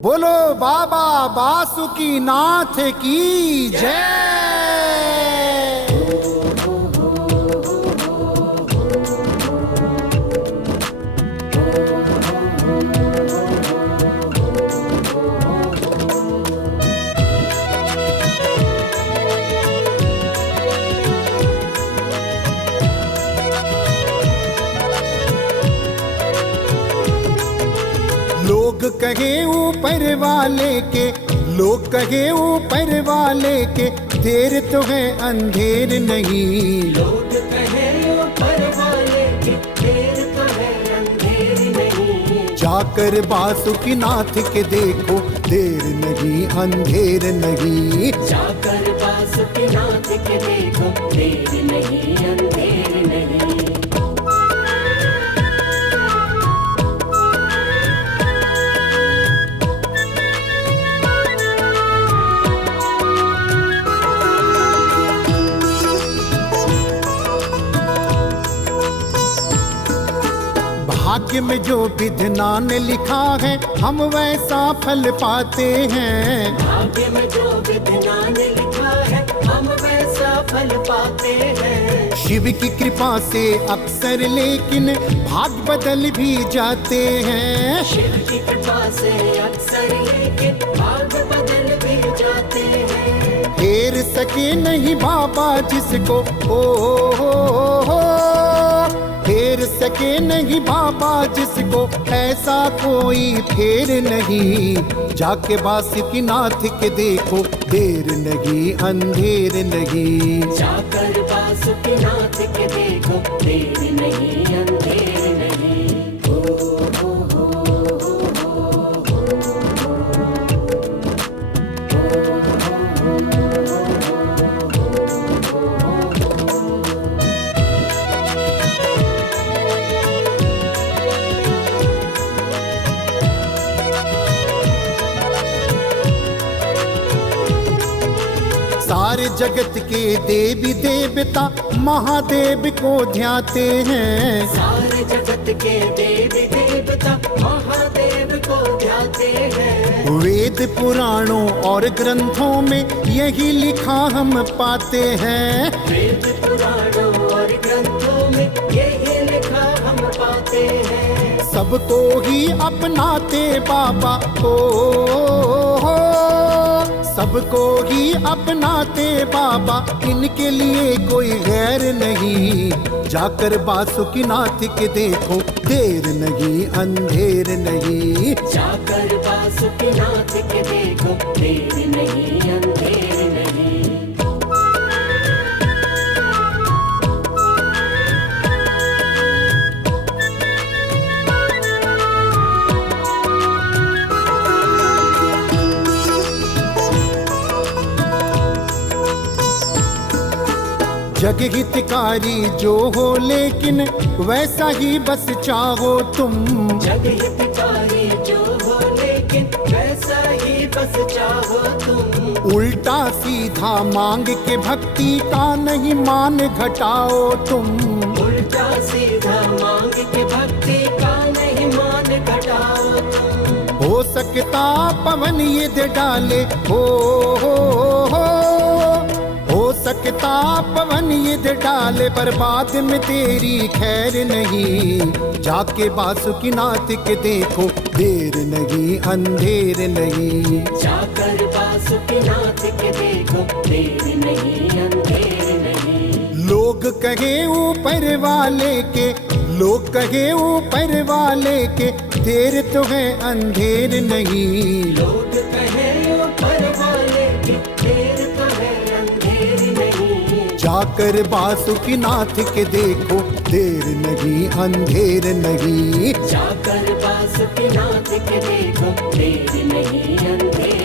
बोलो बाबा बासुकी नाथ की जय। लोग कहे ऊपर वाले के, लोग कहे ऊपर वाले के, देर तो है अंधेर नहीं। लोग कहे ऊपर वाले के, देर तो है अंधेर नहीं। जाकर बासुकी नाथ के देखो, देर नहीं अंधेर नहीं। जाकर बासुकी नाथ के देखो, देर नहीं अंधेर नहीं। भाग्य में जो विधना ने लिखा है, हम वैसा फल पाते हैं। भाग्य में जो विधना ने लिखा है, हम वैसा फल पाते हैं। शिव की कृपा से अक्सर लेकिन भाग्य बदल भी जाते हैं। शिव की कृपा से अक्सर लेकिन भाग्य बदल भी जाते हैं। फेर सके नहीं बाबा जिसको, ओ फेर सके नहीं बाबा जिसको, ऐसा कोई फेर नहीं। जाके बासुकी नाथ के देखो, देर नहीं अंधेर नहीं। जाकर बासुकी नाथ के देखो, देर नहीं अंधेर नहीं। सारे जगत के देवी देवता महादेव को ध्याते हैं। सारे जगत के देवी देवता महादेव को ध्याते हैं। वेद पुराणों और ग्रंथों में यही लिखा हम पाते हैं। वेद पुराणों और ग्रंथों में यही लिखा हम पाते हैं। सबको ही अपनाते बाबा को, सबको ही अपनाते बाबा, इनके लिए कोई गैर नहीं। जाकर बासुकी नाथ के देखो, देर नहीं अंधेर नहीं। जाकर बासुकी नाथ के देखो, देर नहीं अंधेर नहीं। जग हितकारी जो हो लेकिन वैसा ही बस चाहो तुम। जग हितकारी जो हो लेकिन वैसा ही बस चाहो तुम। उल्टा सीधा मांग के भक्ति का नहीं मान घटाओ तुम। उल्टा सीधा मांग के भक्ति का नहीं मान घटाओ तुम। हो सकता पवन ये दे डाले, हो सकता पवन ये दे डाले, पर बाद में तेरी खैर नहीं। जाके बासुकी नाथ के देखो, देर नहीं अंधेर नहीं। जाकर बासुकी नाथ के देखो, देर नहीं अंधेर नहीं। लोग कहे ऊपर वाले के, लोग कहे ऊपर वाले के, देर तो है अंधेर नहीं। लोग कहे ऊपर वाले के, देर तो है अंधेर नहीं। जाकर बासुकी नाथ के देखो, देर नहीं अंधेर नहीं। जाकर बासुकी नाथ के देखो, देर नहीं अंधेर